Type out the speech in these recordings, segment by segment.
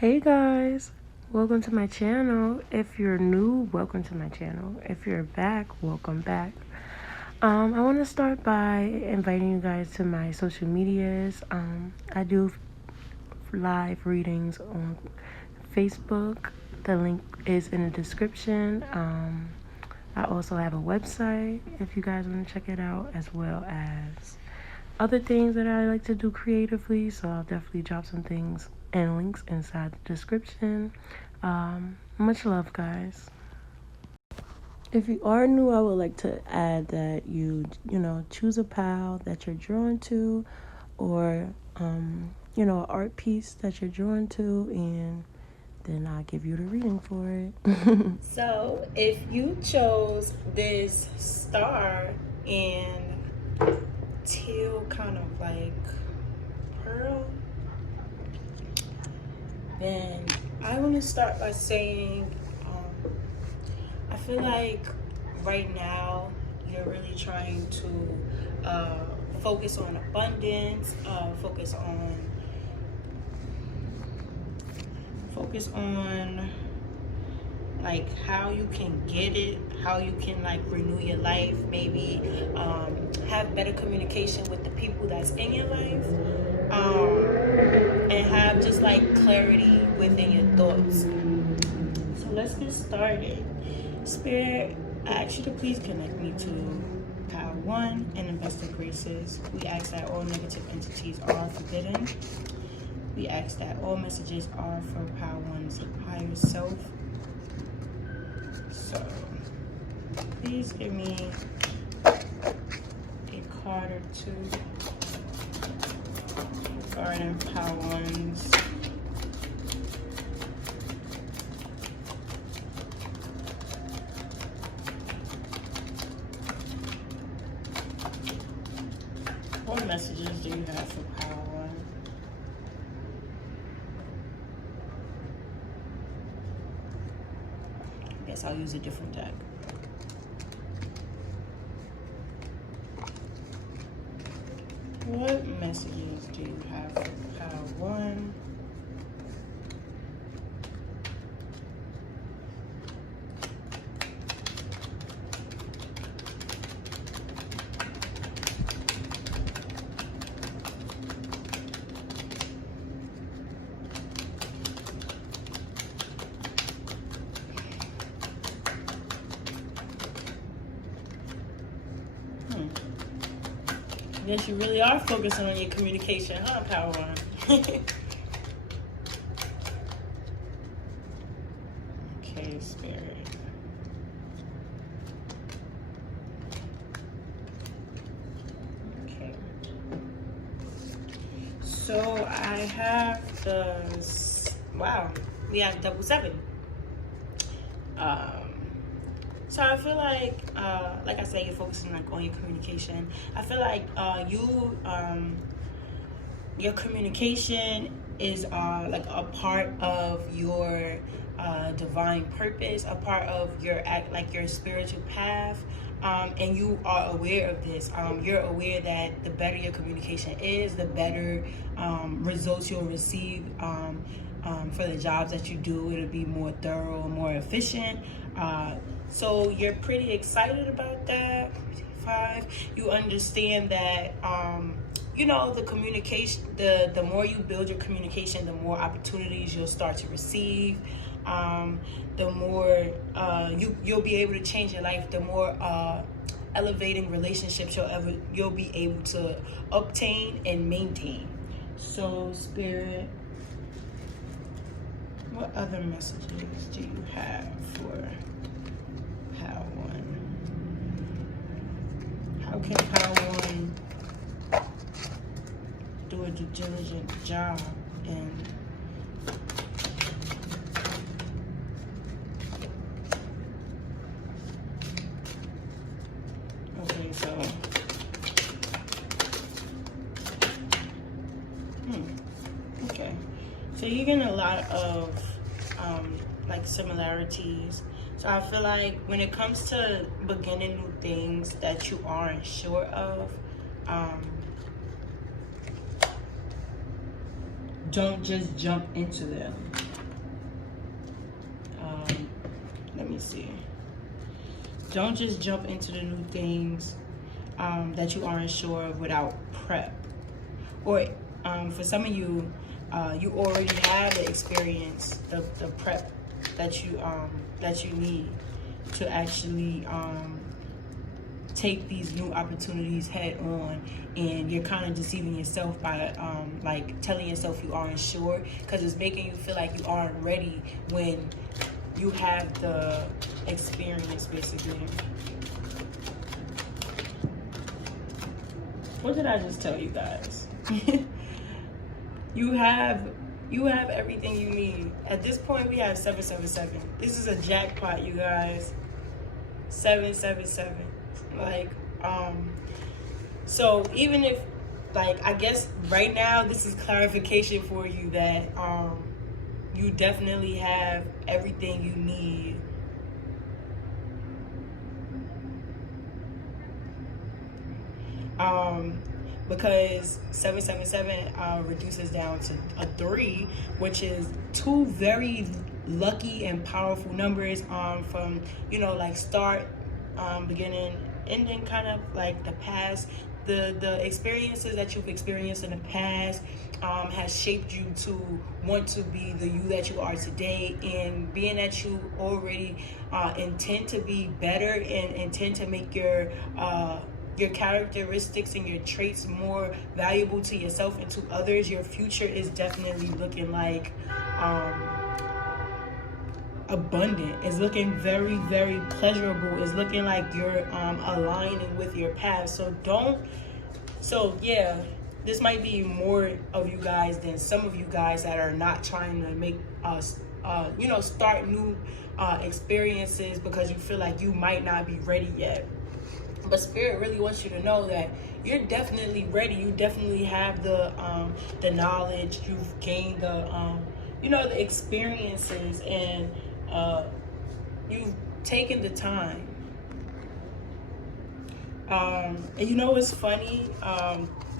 Hey guys, welcome to my channel. If you're new, welcome to my channel. If you're back, welcome back. I want to start by inviting you guys to my social medias. I do live readings on Facebook. The link is in the description. I also have a website if you guys want to check it out, as well as other things that I like to do creatively. So I'll definitely drop some things and links inside the description. Much love, guys. If you are new, I would like to add that you choose a pal that you're drawn to, or an art piece that you're drawn to, and then I'll give you the reading for it. So if you chose this star and teal kind of like pearl, then I want to start by saying I feel like right now you're really trying to focus on abundance, focus on like how you can get it, how you can like renew your life, maybe have better communication with the people that's in your life, and have just like clarity within your thoughts. So let's get started. Spirit, I ask you to please connect me to Power 1 and Investor Graces. We ask that all negative entities are forbidden. We ask that all messages are for Power 1's higher self. So please give me a card or two regarding Power 1's what messages do you have for Power 1? I guess I'll use a different deck. What messages do you have for Power 1? Yes, you really are focusing on your communication, huh, Power 1? Okay, Spirit. Okay. So I have wow, we have double 7. So I feel like I said, you're focusing like on your communication. I feel like your communication is like a part of your divine purpose, a part of your your spiritual path, and you are aware of this. You're aware that the better your communication is, the better results you'll receive. For the jobs that you do, it'll be more thorough, more efficient. So you're pretty excited about that. 5. You understand that the communication, the more you build your communication, the more opportunities you'll start to receive. The more you'll be able to change your life. The more elevating relationships you'll be able to obtain and maintain. So, Spirit, what other messages do you have for Power 1? How can Power 1 do a due diligent job in so you're getting a lot of like similarities. So I feel like when it comes to beginning new things that you aren't sure of, don't just jump into them. see. Don't just jump into the new things that you aren't sure of without prep. Or for some of you, you already have the experience, the prep that you need to actually take these new opportunities head on, and you're kind of deceiving yourself by like telling yourself you aren't sure, because it's making you feel like you aren't ready when you have the experience, basically. What did I just tell you guys? You have everything you need. At this point, we have 777. This is a jackpot, you guys. 777. Like, so even if, like, I guess right now this is clarification for you that you definitely have everything you need. Because 777 reduces down to a 3, which is 2 very lucky and powerful numbers from, you know, like start, beginning, ending, kind of like the past. The experiences that you've experienced in the past has shaped you to want to be the you that you are today, and being that you already intend to be better and intend to make your characteristics and your traits more valuable to yourself and to others, your future is definitely looking like abundant. It's looking very, very pleasurable. It's looking like you're aligning with your path. So yeah, this might be more of you guys than some of you guys that are not trying to make you know, start new experiences because you feel like you might not be ready yet. But Spirit really wants you to know that you're definitely ready. You definitely have the knowledge. You've gained the you know, the experiences, and you've taken the time. And you know what's funny?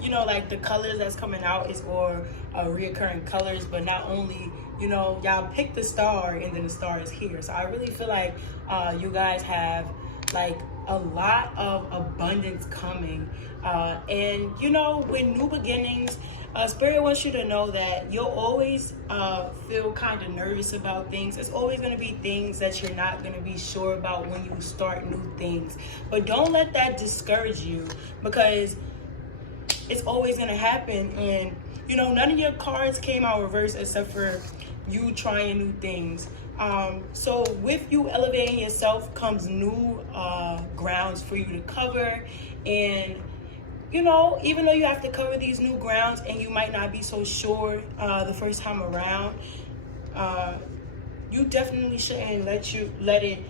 You know, like the colors that's coming out is all reoccurring colors, but not only, you know, y'all pick the star and then the star is here. So I really feel like you guys have like a lot of abundance coming, and you know, with new beginnings, Spirit wants you to know that you'll always feel kind of nervous about things. It's always going to be things that you're not going to be sure about when you start new things, but don't let that discourage you, because it's always going to happen. And you know, none of your cards came out reverse except for you trying new things. So with you elevating yourself comes new grounds for you to cover. And you know, even though you have to cover these new grounds and you might not be so sure the first time around, you definitely shouldn't let it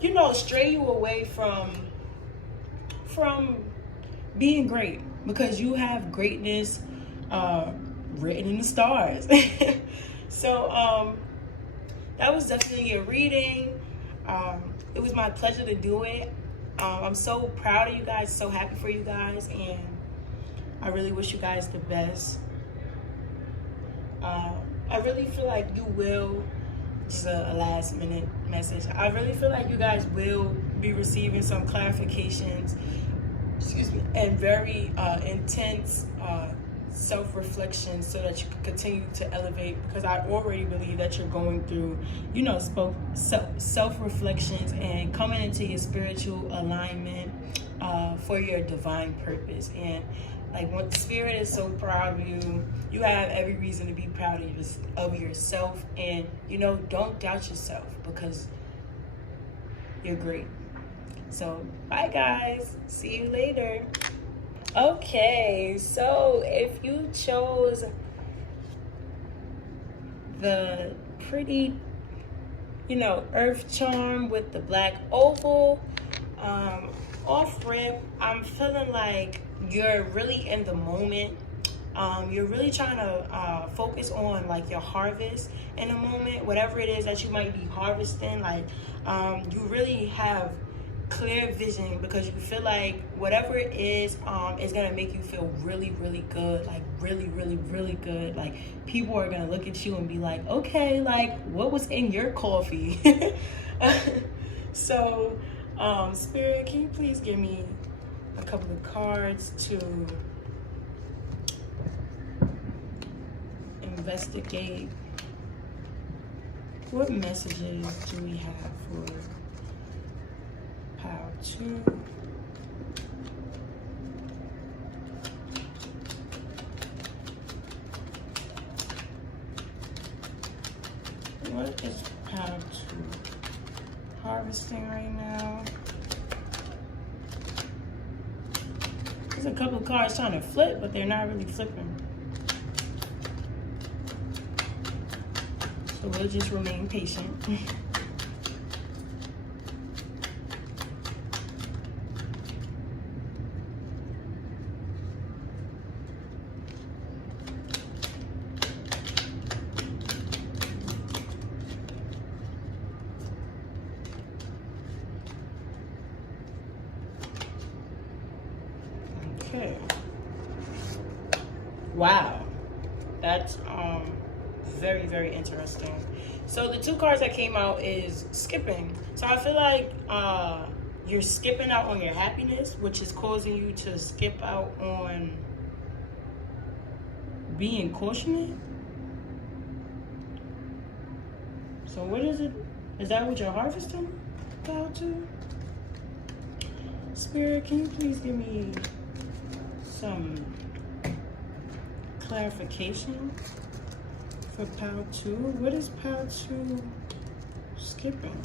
you know, stray you away from being great, because you have greatness written in the stars. So that was definitely a reading. It was my pleasure to do it. I'm so proud of you guys, so happy for you guys, and I really wish you guys the best. I really feel like you will, just a last minute message, I really feel like you guys will be receiving some clarifications, excuse me, and very intense self-reflection, so that you can continue to elevate, because I already believe that you're going through, you know, self-reflections and coming into your spiritual alignment for your divine purpose. And like, what Spirit is so proud of you. You have every reason to be proud of yourself, and you know, don't doubt yourself, because you're great. So bye guys, see you later. Okay, so if you chose the pretty, you know, earth charm with the black oval, off rip, I'm feeling like you're really in the moment. You're really trying to focus on like your harvest in the moment, whatever it is that you might be harvesting. Like, you really have clear vision, because you feel like whatever it is gonna make you feel really, really good, like really, really, really good. Like people are gonna look at you and be like, okay, like what was in your coffee? So Spirit, can you please give me a couple of cards to investigate what messages do we have for pile 2? What is pile 2 harvesting right now? There's a couple of cards trying to flip, but they're not really flipping. So we'll just remain patient. Okay. Wow. That's very, very interesting. So the 2 cards that came out is skipping. So I feel like you're skipping out on your happiness, which is causing you to skip out on being cautionate. So what is it? Is that what you're harvesting? Pile 2? Spirit, can you please give me some clarification for pile 2? What is pile 2 skipping?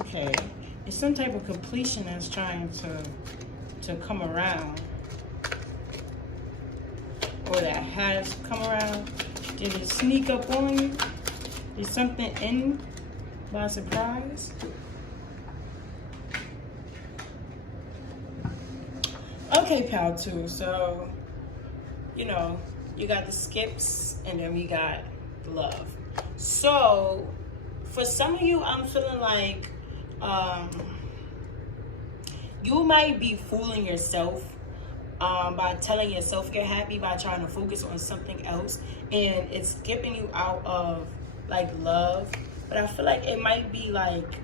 Okay, it's some type of completion that's trying to come around, or that has come around. Did it sneak up on you? Is something in by surprise? Okay, pal 2. So, you know, you got the skips and then we got the love. So, for some of you, I'm feeling like you might be fooling yourself by telling yourself you're happy by trying to focus on something else, and it's skipping you out of like love. But I feel like it might be like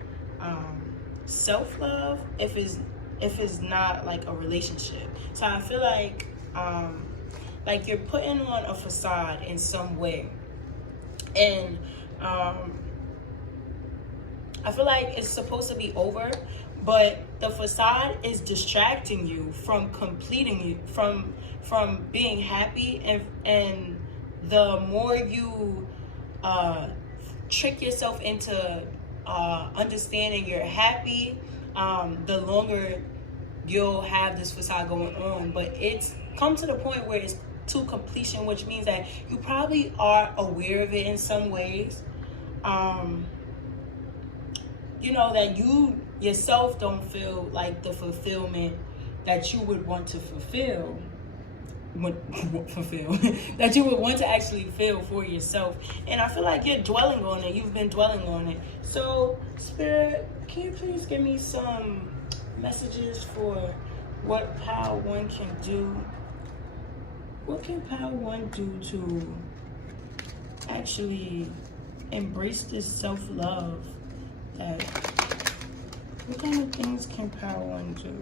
self-love if it's not like a relationship. So I feel like you're putting on a facade in some way, and I feel like it's supposed to be over, but the facade is distracting you from completing you, from being happy, and the more you trick yourself into understanding you're happy, the longer you'll have this facade going on. But it's come to the point where it's to completion, which means that you probably are aware of it in some ways. You know, that you yourself don't feel like the fulfillment that you would want to fulfill, that you would want to actually feel for yourself. And I feel like you're dwelling on it. You've been dwelling on it. So, Spirit, can you please give me some messages for what pile 1 can do? What can pile 1 do to actually embrace this self-love? What kind of things can pile 1 do?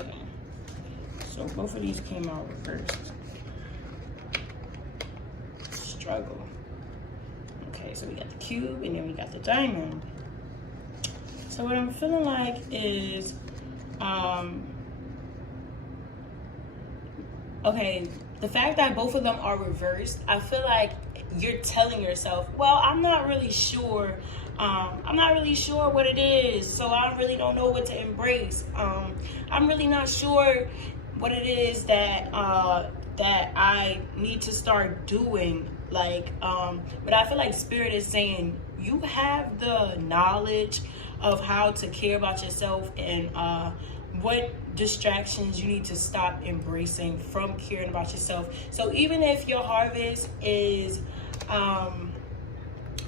Okay. So both of these came out reversed. Struggle. Okay, so we got the cube and then we got the diamond. So what I'm feeling like is okay, the fact that both of them are reversed, I feel like you're telling yourself, well, I'm not really sure. I'm not really sure what it is, so I really don't know what to embrace. I'm really not sure what it is that that I need to start doing. Like, but I feel like Spirit is saying you have the knowledge of how to care about yourself and what distractions you need to stop embracing from caring about yourself. So even if your harvest is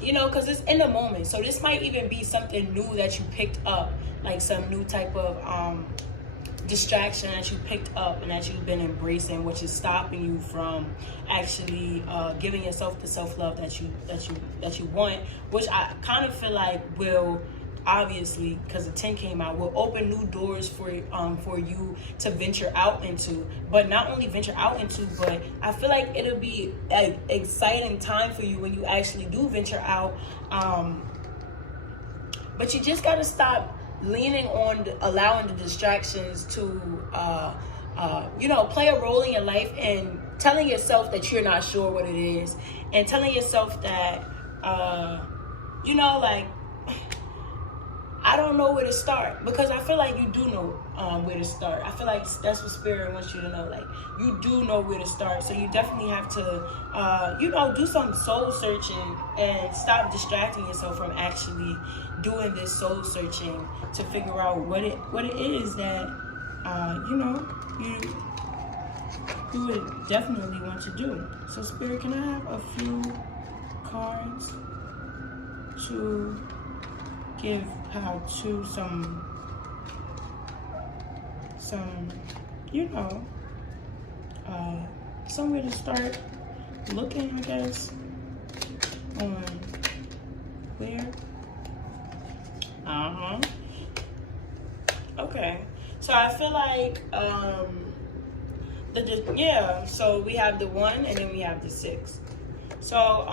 because it's in the moment, so this might even be something new that you picked up, like some new type of distraction that you picked up and that you've been embracing, which is stopping you from actually giving yourself the self-love that you want, which I kind of feel like will, obviously, because the 10 came out, will open new doors for you to venture out into. But not only venture out into, but I feel like it'll be an exciting time for you when you actually do venture out. But you just got to stop leaning on allowing the distractions to play a role in your life, and telling yourself that you're not sure what it is, and telling yourself that like, I don't know where to start, because I feel like you do know where to start. I feel like that's what Spirit wants you to know. Like, you do know where to start. So you definitely have to, do some soul searching and stop distracting yourself from actually doing this soul searching to figure out what it is that, you would definitely want to do. So Spirit, can I have a few cards to give how to some somewhere to start looking, I guess, on where. Okay, so I feel like so we have the 1 and then we have the 6. So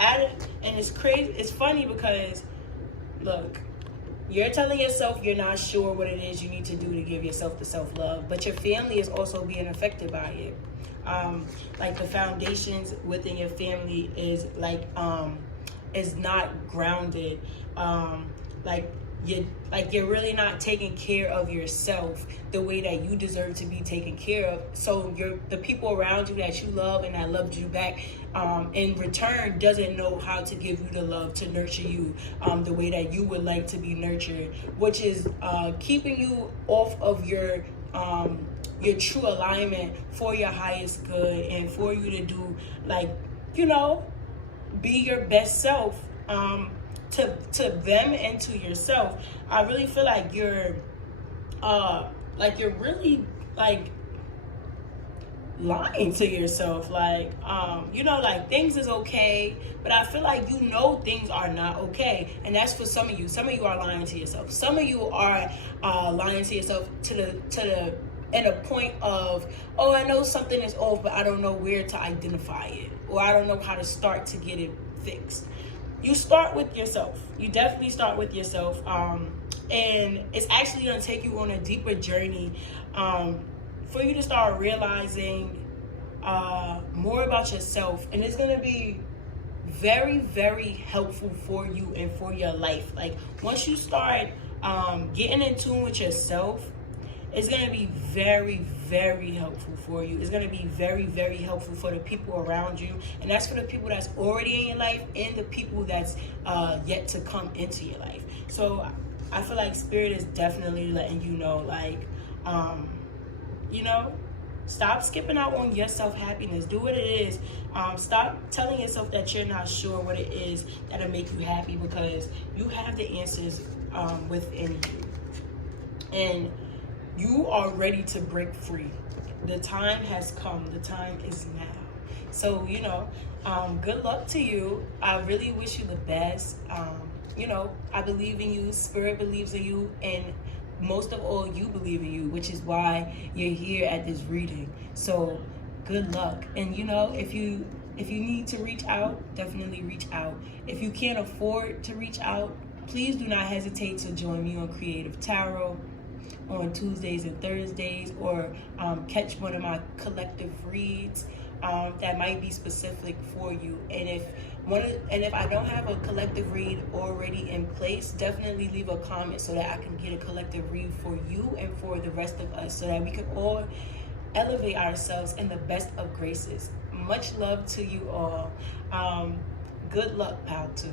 and it's crazy, it's funny because, look, you're telling yourself you're not sure what it is you need to do to give yourself the self-love, but your family is also being affected by it. Like, the foundations within your family is is not grounded. You're really not taking care of yourself the way that you deserve to be taken care of. So the people around you that you love and that loved you back, in return, doesn't know how to give you the love to nurture you the way that you would like to be nurtured, which is keeping you off of your true alignment for your highest good, and for you to do, be your best self to them and to yourself. I really feel like you're really lying to yourself, things is okay, but I feel like things are not okay, and that's for some of you. Some of you are lying to yourself. Some of you are lying to yourself to the in a point of, oh, I know something is off, but I don't know where to identify it, or I don't know how to start to get it fixed. You start with yourself. You definitely start with yourself, and it's actually going to take you on a deeper journey for you to start realizing more about yourself, and it's going to be very, very helpful for you and for your life. Like, once you start getting in tune with yourself, it's going to be very, very helpful for you. It's going to be very, very helpful for the people around you, and that's for the people that's already in your life and the people that's yet to come into your life. So I feel like Spirit is definitely letting you know, stop skipping out on your self-happiness. Do what it is. Stop telling yourself that you're not sure what it is that'll make you happy, because you have the answers within you. And you are ready to break free. The time has come. The time is now. So, good luck to you. I really wish you the best. I believe in you. Spirit believes in you. And most of all, you believe in you, which is why you're here at this reading. So, good luck. And, if you need to reach out, definitely reach out. If you can't afford to reach out, please do not hesitate to join me on Creative Tarot on Tuesdays and Thursdays, or catch one of my collective reads that might be specific for you. And if I don't have a collective read already in place, definitely leave a comment so that I can get a collective read for you and for the rest of us, so that we can all elevate ourselves in the best of graces. Much love to you all. Good luck, pal 2.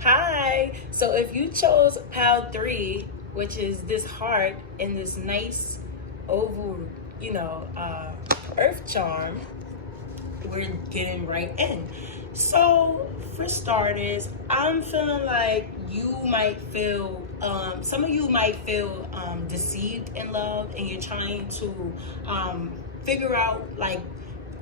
Hi. So if you chose pal 3, which is this heart in this nice oval, earth charm, we're getting right in. So for starters, I'm feeling like you might feel, some of you might feel deceived in love, and you're trying to figure out, like,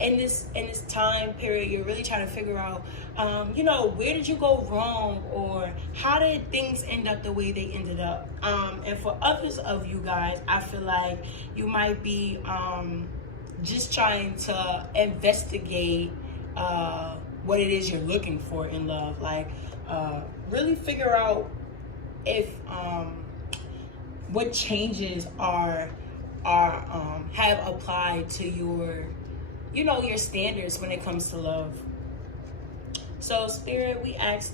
in this time period, you're really trying to figure out, where did you go wrong, or how did things end up the way they ended up. And for others of you guys, I feel like you might be just trying to investigate what it is you're looking for in love. Like, really figure out if what changes are have applied to your your standards when it comes to love. So Spirit, we ask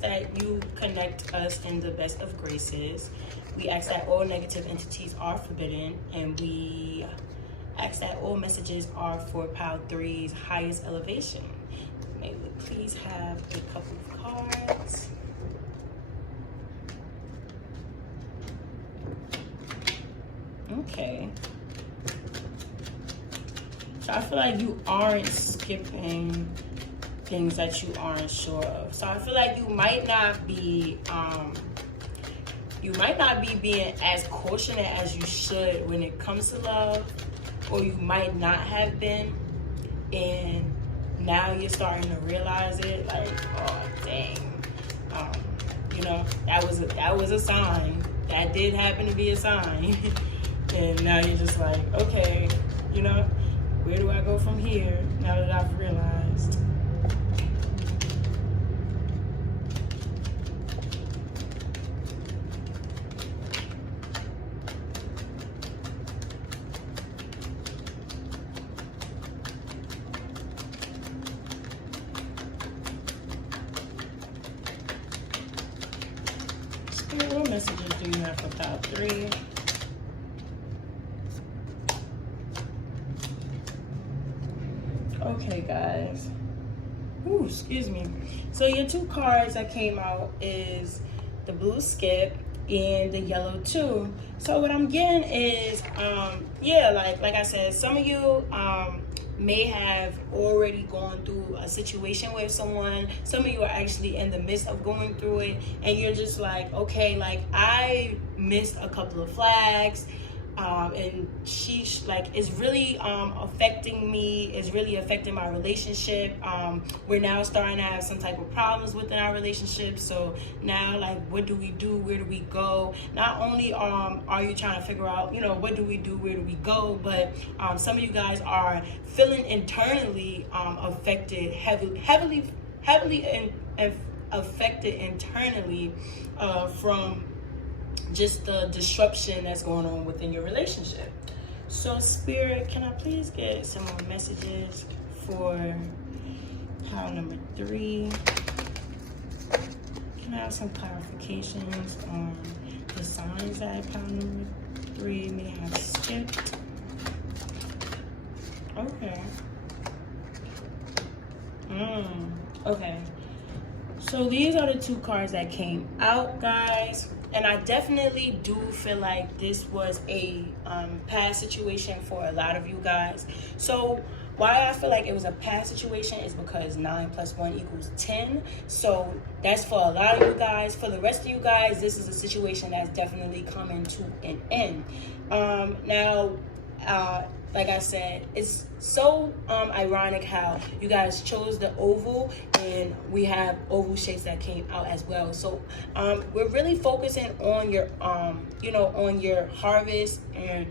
that you connect us in the best of graces. We ask that all negative entities are forbidden, and we ask that all messages are for pal 3's highest elevation. May we please have a couple of cards. Okay. So I feel like you aren't skipping things that you aren't sure of. So I feel like you might not be being as cautious as you should when it comes to love, or you might not have been, and now you're starting to realize it. Like, oh dang, that was a sign. That did happen to be a sign, and now you're just like, okay, where do I go from here now that I've realized? Spirit, what messages do you have for pal 3? Okay, guys. Ooh, excuse me. So your 2 cards that came out is the blue skip and the yellow 2. So what I'm getting is, like I said, some of you may have already gone through a situation with someone. Some of you are actually in the midst of going through it, and you're just like, okay, like, I missed a couple of flags. And she's like, it's really affecting me. It's really affecting my relationship. We're now starting to have some type of problems within our relationship. So now, like, what do we do? Where do we go? Not only are you trying to figure out, what do we do? Where do we go? But some of you guys are feeling internally affected, heavily affected internally from just the disruption that's going on within your relationship. So Spirit, can I please get some more messages for pile number 3? Can I have some clarifications on the signs that pile number 3 may have skipped? Okay. Okay. So these are the 2 cards that came out, guys. And I definitely do feel like this was a past situation for a lot of you guys. So why I feel like it was a past situation is because 9 + 1 = 10. So that's for a lot of you guys. For the rest of you guys, this is a situation that's definitely coming to an end. Like I said, it's so ironic how you guys chose the oval, and we have oval shapes that came out as well. So we're really focusing on your on your harvest and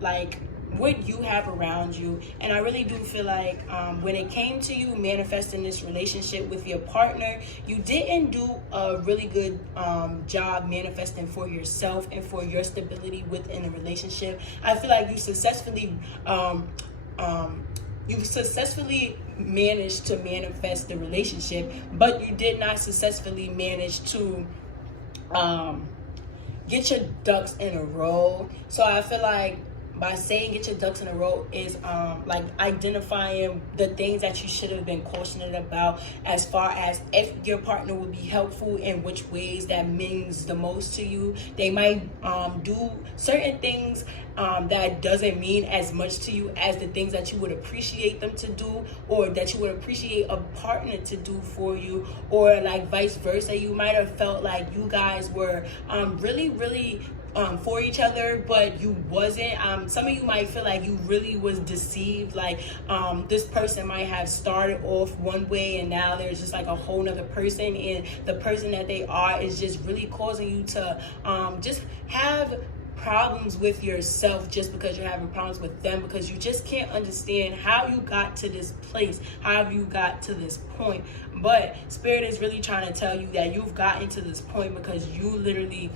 like what you have around you. And I really do feel like when it came to you manifesting this relationship with your partner, you didn't do a really good job manifesting for yourself and for your stability within the relationship. I feel like you successfully managed to manifest the relationship, but you did not successfully manage to get your ducks in a row. So I feel like by saying get your ducks in a row is like identifying the things that you should have been questioning about, as far as if your partner would be helpful in which ways that means the most to you. They might do certain things that doesn't mean as much to you as the things that you would appreciate them to do, or that you would appreciate a partner to do for you, or like vice versa. You might have felt like you guys were really for each other, but you wasn't. Some of you might feel like you really was deceived, like this person might have started off one way and now there's just like a whole nother person, and the person that they are is just really causing you to just have problems with yourself, just because you're having problems with them, because you just can't understand how you got to this place, how you got to this point. But Spirit is really trying to tell you that you've gotten to this point because you literally,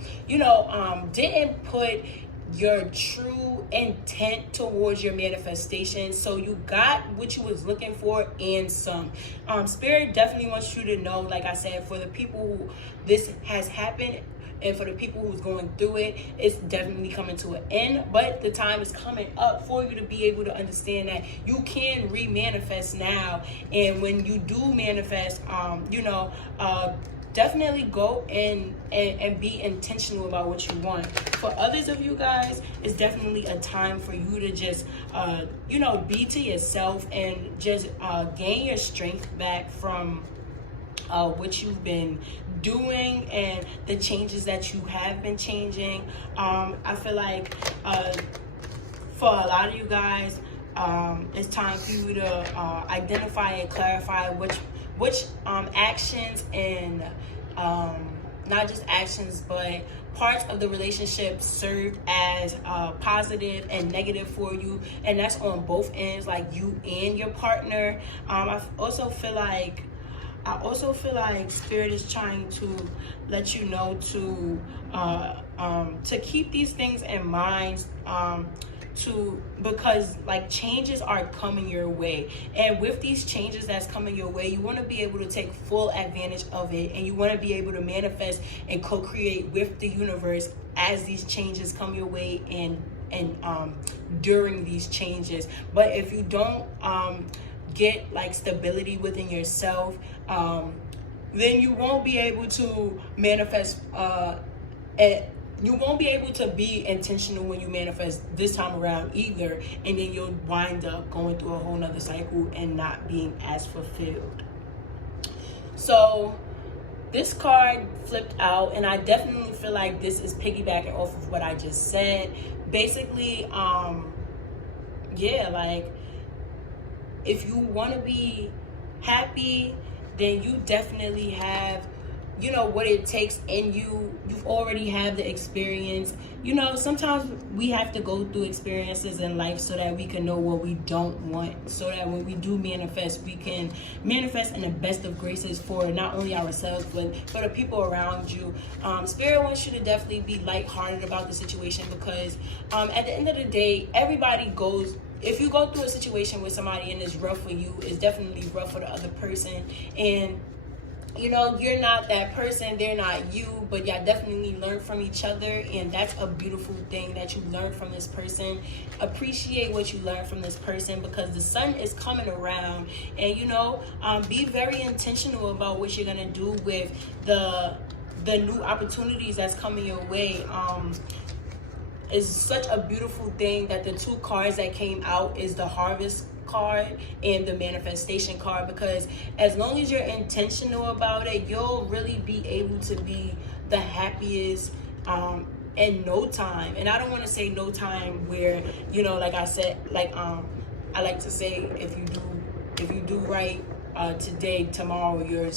didn't put your true intent towards your manifestation. So you got what you was looking for and some. Spirit definitely wants you to know, like I said, for the people who this has happened, and for the people who's going through it, it's definitely coming to an end. But the time is coming up for you to be able to understand that you can re-manifest now. And when you do manifest, definitely go and be intentional about what you want. For others of you guys, it's definitely a time for you to just, be to yourself and just gain your strength back from what you've been doing and the changes that you have been changing. I feel like for a lot of you guys, it's time for you to identify and clarify which actions and not just actions, but parts of the relationship served as positive and negative for you, and that's on both ends, like you and your partner. I also feel like Spirit is trying to let you know to keep these things in mind, because like changes are coming your way, and with these changes that's coming your way, you want to be able to take full advantage of it, and you want to be able to manifest and co-create with the universe as these changes come your way and during these changes. But if you don't get like stability within yourself, then you won't be able to manifest you won't be able to be intentional when you manifest this time around either, and then you'll wind up going through a whole nother cycle and not being as fulfilled. So this card flipped out, and I definitely feel like this is piggybacking off of what I just said. Basically, like if you want to be happy, then you definitely have, what it takes in you. You already have the experience. Sometimes we have to go through experiences in life so that we can know what we don't want, so that when we do manifest, we can manifest in the best of graces for not only ourselves, but for the people around you. Spirit wants you to definitely be lighthearted about the situation, because at the end of the day, everybody goes. If you go through a situation with somebody and it's rough for you, it's definitely rough for the other person. And you're not that person, they're not you, but y'all definitely learn from each other, and that's a beautiful thing that you learn from this person. Appreciate what you learn from this person, because the sun is coming around, and be very intentional about what you're gonna do with the new opportunities that's coming your way. It's such a beautiful thing that the two cards that came out is the Harvest card and the Manifestation card, because as long as you're intentional about it, you'll really be able to be the happiest in no time. And I don't want to say no time where, like I said, I like to say, if you do right today, tomorrow you're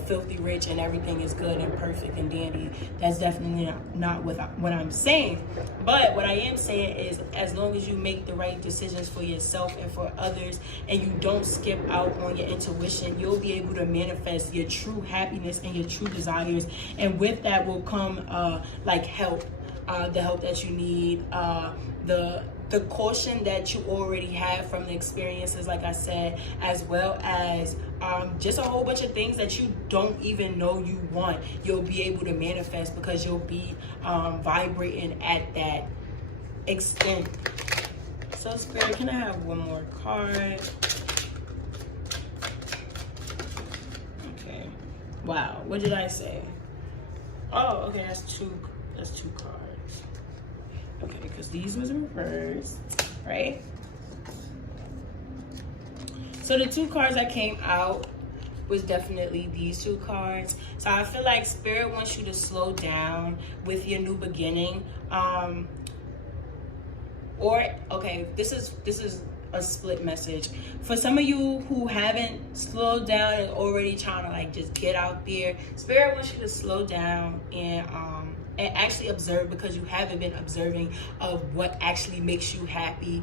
filthy rich and everything is good and perfect and dandy. That's definitely not what I'm saying. But what I am saying is, as long as you make the right decisions for yourself and for others, and you don't skip out on your intuition, you'll be able to manifest your true happiness and your true desires. And with that will come help, the help that you need, the caution that you already have from the experiences, like I said, as well as just a whole bunch of things that you don't even know you want, you'll be able to manifest because you'll be vibrating at that extent. So Spirit, can I have one more card? Okay. Wow, what did I say? Oh, okay, that's two cards. Okay, because these was reversed, right? So the two cards that came out was definitely these two cards. So I feel like Spirit wants you to slow down with your new beginning. Or okay, this is a split message. For some of you who haven't slowed down and already trying to like just get out there, Spirit wants you to slow down and actually observe, because you haven't been observing of what actually makes you happy.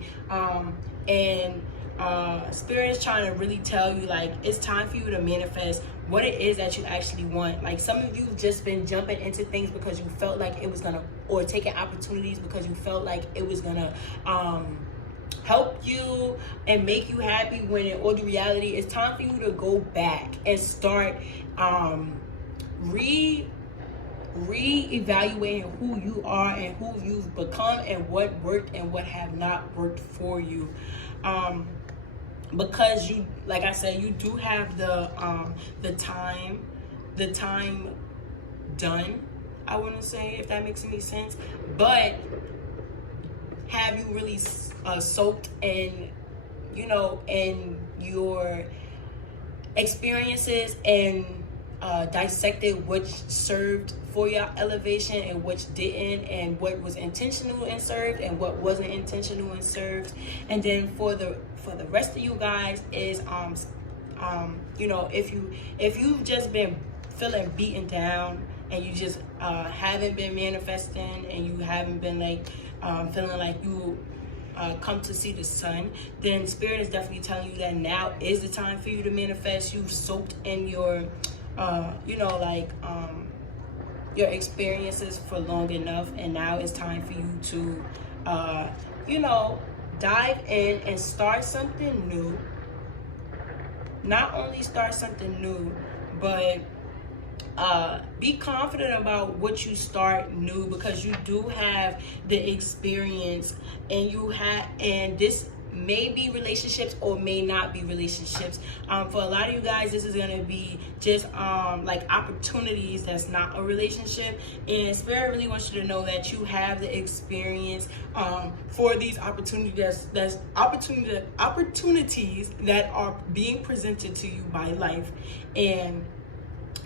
Spirit is trying to really tell you, like, it's time for you to manifest what it is that you actually want. Like, some of you have just been jumping into things because you felt like it was gonna, or taking opportunities because you felt like it was gonna help you and make you happy, when in all the reality, it's time for you to go back and start re-evaluating who you are and who you've become and what worked and what have not worked for you. Because you, like I said, you do have the time done, I wouldn't say, if that makes any sense. But have you really soaked in, you know, in your experiences and dissected which served for your elevation and which didn't, and what was intentional and served and what wasn't intentional and served? And then for the rest of you guys is you know, if you've just been feeling beaten down and you just haven't been manifesting, and you haven't been like feeling like you come to see the sun, then Spirit is definitely telling you that now is the time for you to manifest. You've soaked in your you know, like your experiences for long enough, and now it's time for you to you know, dive in and start something new. Not only start something new, but be confident about what you start new, because you do have the experience, and this may be relationships or may not be relationships. For a lot of you guys, this is gonna be just like opportunities that's not a relationship, and Spirit really wants you to know that you have the experience for these opportunities. That's opportunities that are being presented to you by life, and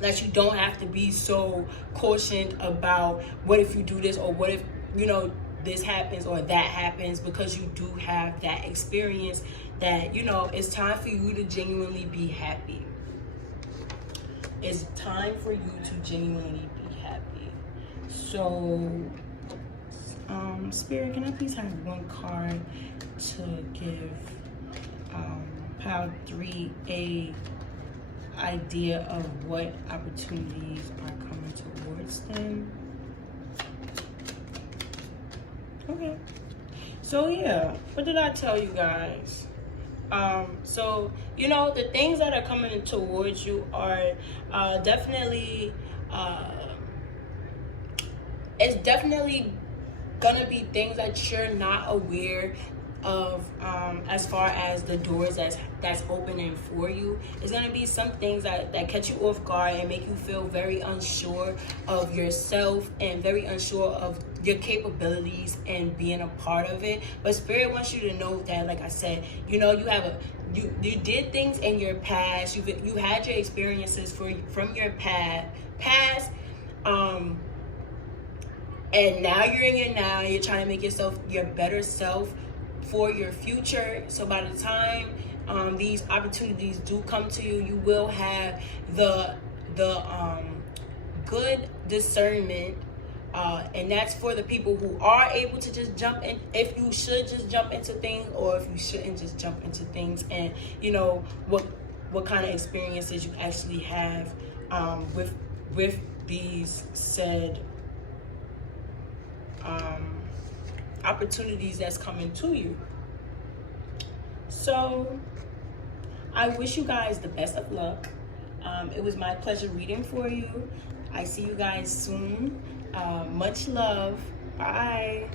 that you don't have to be so cautioned about what if you do this, or what if, you know, this happens or that happens, because you do have that experience that, you know, it's time for you to genuinely be happy. It's time for you to genuinely be happy. So, Spirit, can I please have one card to give Pile 3 a idea of what opportunities are coming towards them? Okay, so yeah, what did I tell you guys? So, you know, the things that are coming towards you are definitely it's definitely gonna be things that you're not aware of, as far as the doors that's opening for you. It's gonna be some things that catch you off guard and make you feel very unsure of yourself and very unsure of your capabilities and being a part of it. But Spirit wants you to know that, like I said, you know, you have you did things in your past. You had your experiences from your past, and now you're in your now. You're trying to make yourself your better self for your future. So by the time these opportunities do come to you, you will have the good discernment, and that's for the people who are able to just jump in, if you should just jump into things, or if you shouldn't just jump into things, and you know what kind of experiences you actually have with these said opportunities that's coming to you. So I wish you guys the best of luck. It was my pleasure reading for you. I see you guys soon. Much love. Bye.